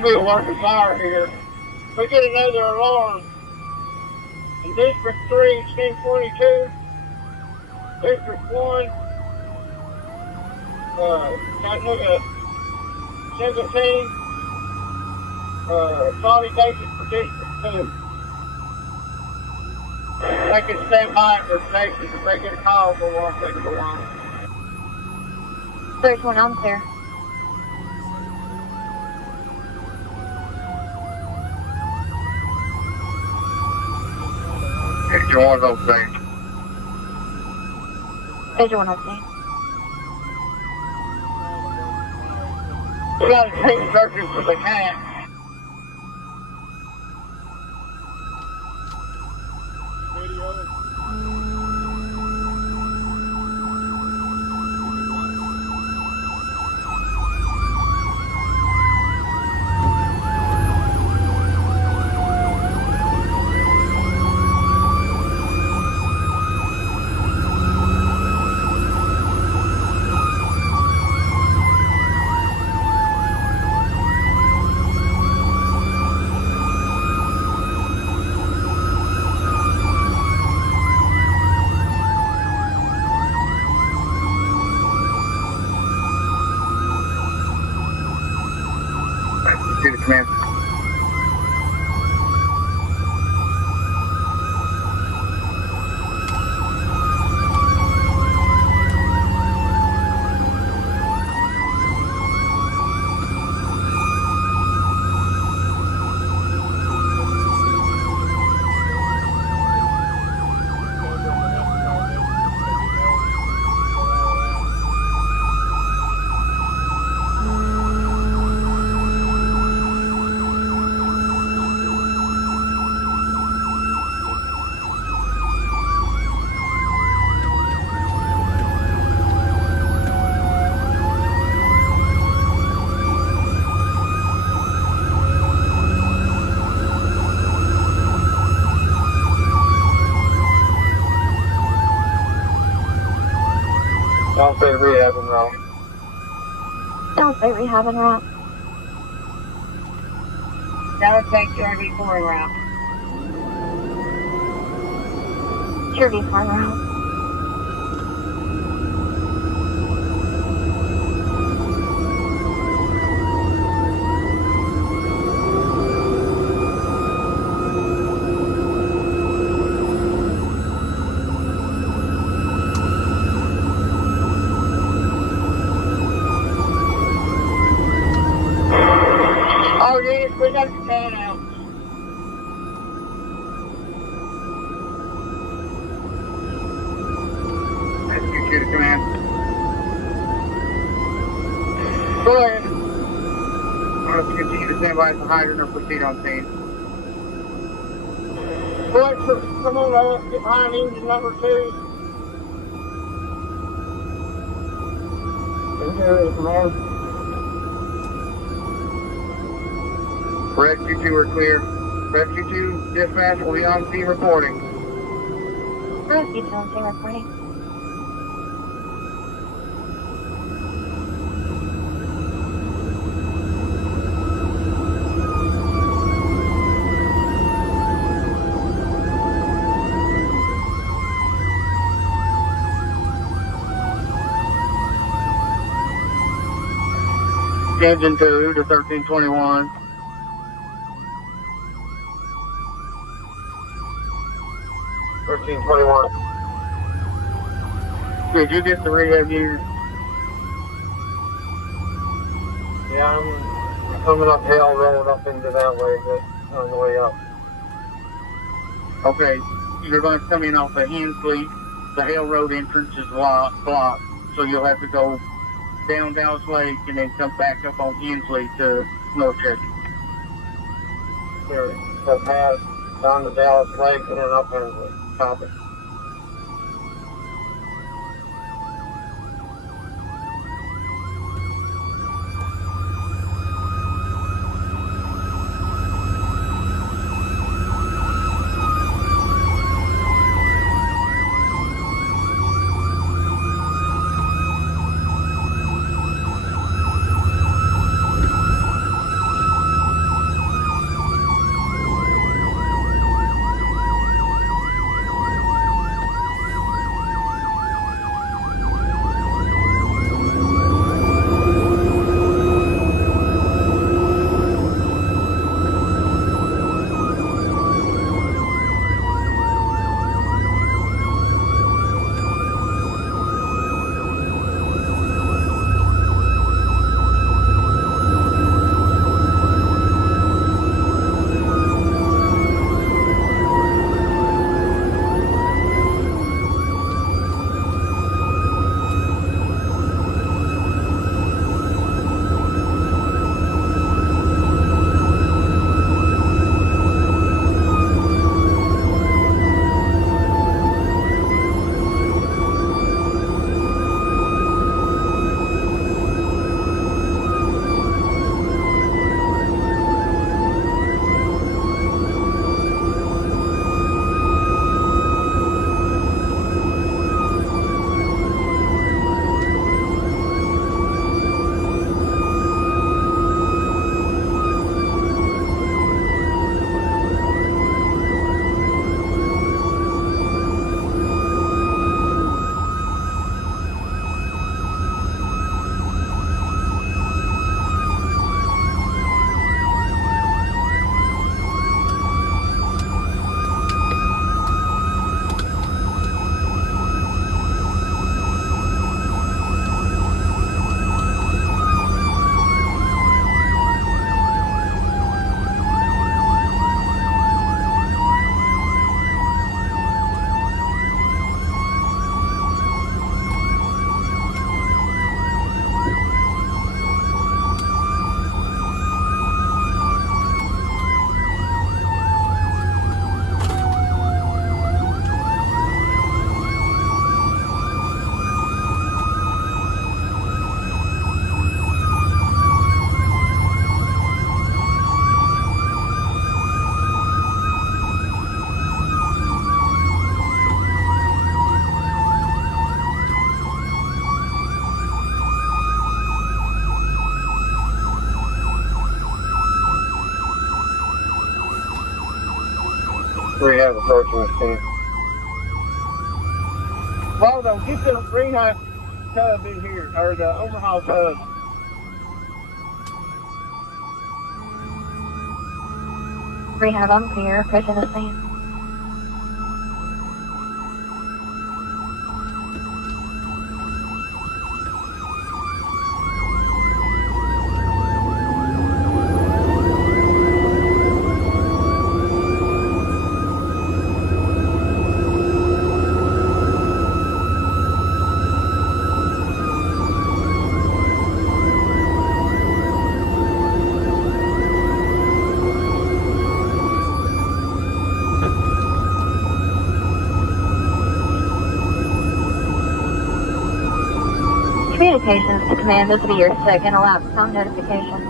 going to be a working fire here. We get another alarm in District 3, 1022, District 1, Chattanooga 17, Saudi Basic for District 2. They can stand by at their station if they get a call for one thing for one. There's one on there. It's one of those things. There's one on there. We got a team searching for the cat. To the command. Don't say rehabbing wrong. Don't say rehabbing route. That would take your RV4 route. Sure be far route. Oh, yes, we got the fan out. Rescue to the command. Go ahead. Let's continue to stand by as the hydrant or proceed on scene. Boys, come on up. Get behind engine number 2. Interior command. Rescue 2 are clear. Rescue 2, dispatch will be on scene reporting. Rescue 2 on scene reporting. Engine 2 to 1321. Did you get the rehab unit? Yeah, I'm coming up Hale Road up into that way, but on the way up. Okay, you're going to come in off the Hensley. The Hale Road entrance is blocked, so you'll have to go down Dallas Lake and then come back up on Hensley to North Chester. Here, the path down to Dallas Lake and then up Hensley. Copy. rehab approaching the scene. Waldo, get the rehab tub in here, or the overhaul tub. Rehab, I'm here. Approaching the scene. Communications to command. This will be your second elapsed phone notification.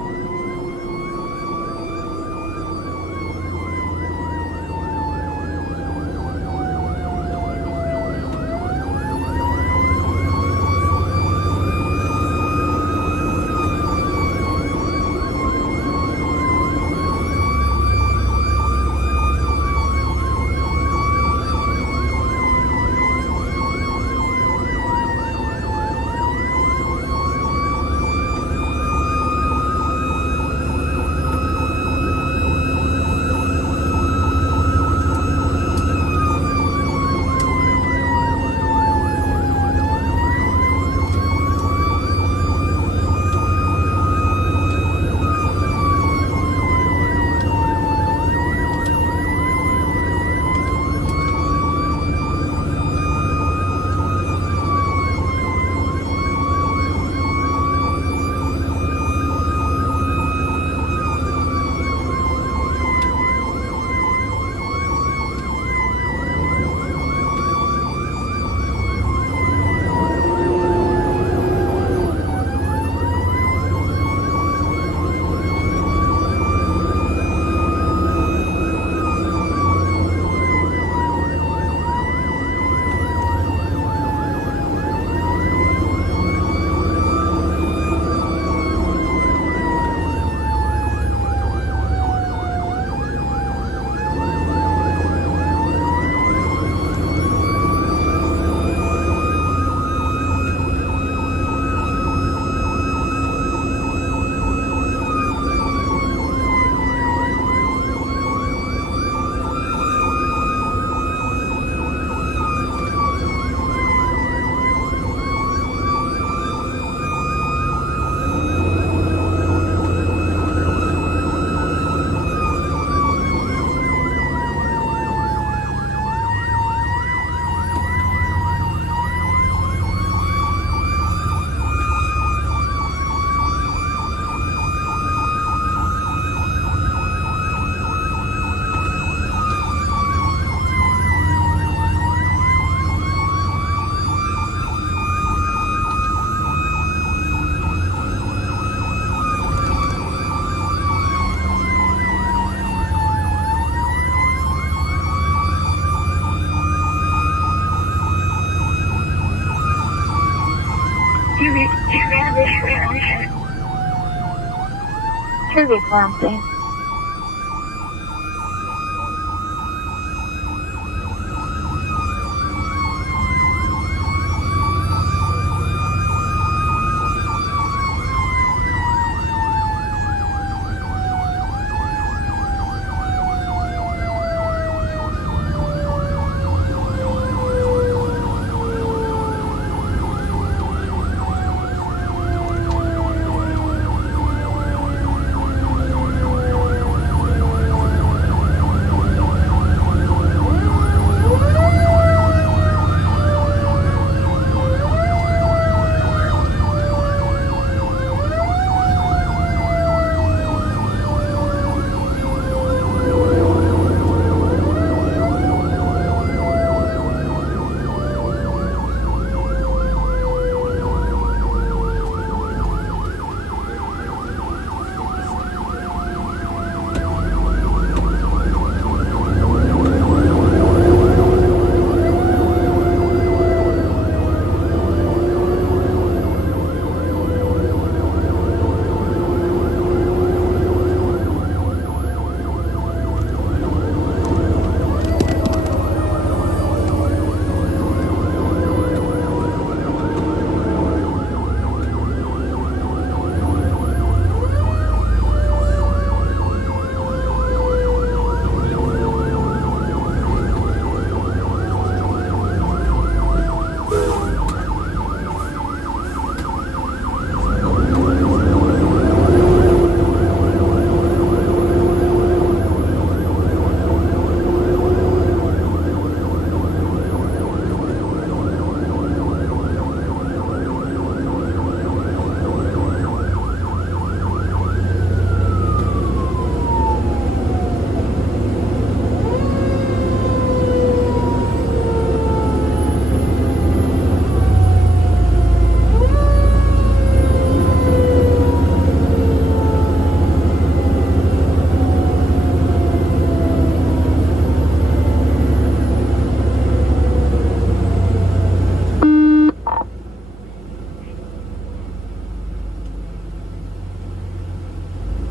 True Clancy.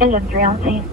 Engine 3 on scene.